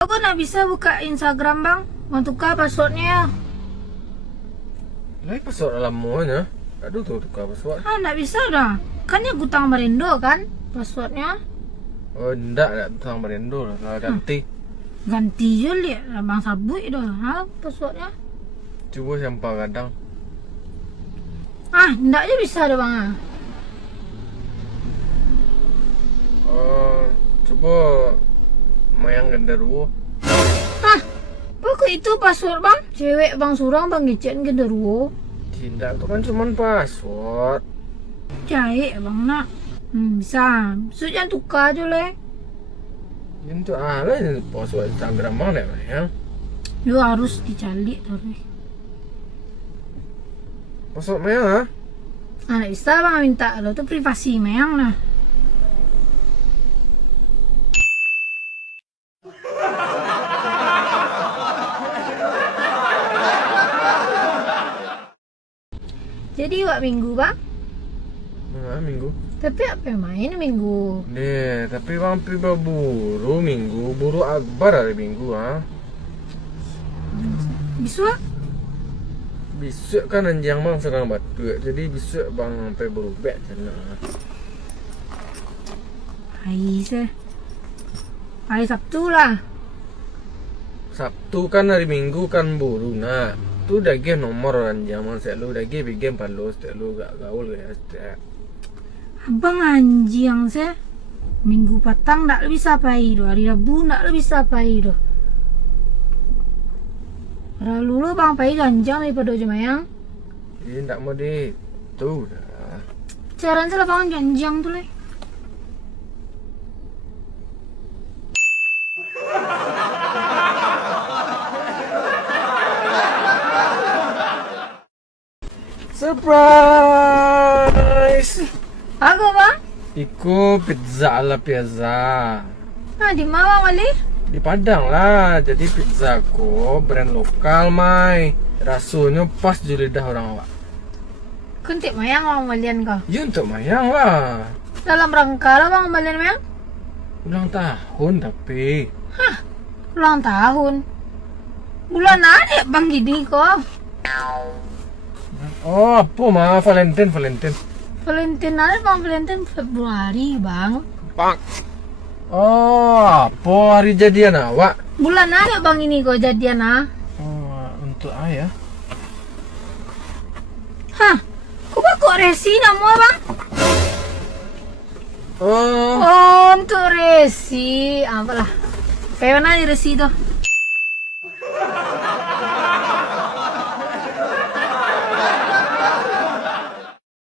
Aku nggak bisa buka Instagram bang, mau tukar passwordnya. Lah password alamunya. Aduh tuh tukar password. Nggak bisa dah. Kan ya Gutang Marindo kan passwordnya. Oh enggak tentang Marindo lah ganti. Ganti je lihat lah bang sabut dah. Passwordnya. Coba sampah kadang. Nggak aja bisa dah bang. Coba mayang genderuwo. Pokok itu password bang. Cewek bang surang bang ngecek genderuwo. Tidak, itu kan cuma password. Cahaya bang nak. Bisa. Maksud jangan tukar aja leh. Itu ala ini password Instagram mana ya? Yo harus dicari tadi. Password mana? Nggak bisa bang minta lo tuh privasi memang lah. Jadi wak minggu bang. Minggu. Tapi apa yang main minggu? Deh, tapi bang pi berburu minggu, buru akbar hari minggu Bisa? Besok kan anjang bang sekarang batu, jadi besok bang sampai berubah sana. Hari Sabtu lah. Sabtu kan hari Minggu kan buru nah. Tu dagi nomor anjang bang selalu dagi bikin palos selalu gak gaul ya. Abang anjing saya. Minggu petang tak bisa pai do. Hari Rabu tak bisa pai do. Lalu lo bang pai janjang daripada Jemayang. Ini tak mau deh. Tu dah. Caranya lah bang janjang tu leh. Surprise! Apa bang? Iku pizza ala pizza. Di mana wali? Di Padang lah. Jadi pizza ko brand lokal mai. Rasanya pas di lidah orang awak. Kuntik mayang bang walian kau. Ya untuk mayang lah. Dalam rangka lah bang walian mayang. Ulang tahun tapi. Ulang tahun. Bulan ada bang gini kok. Oh apa mah Valentine. Valentine ada bang Valentine Februari bang. Oh apa hari jadian awak? Bulan ada bang ini kok jadian Oh untuk ayah. Kok resi nama bang? Oh Oh untuk resi. Apalah. Kayak mana resi tuh?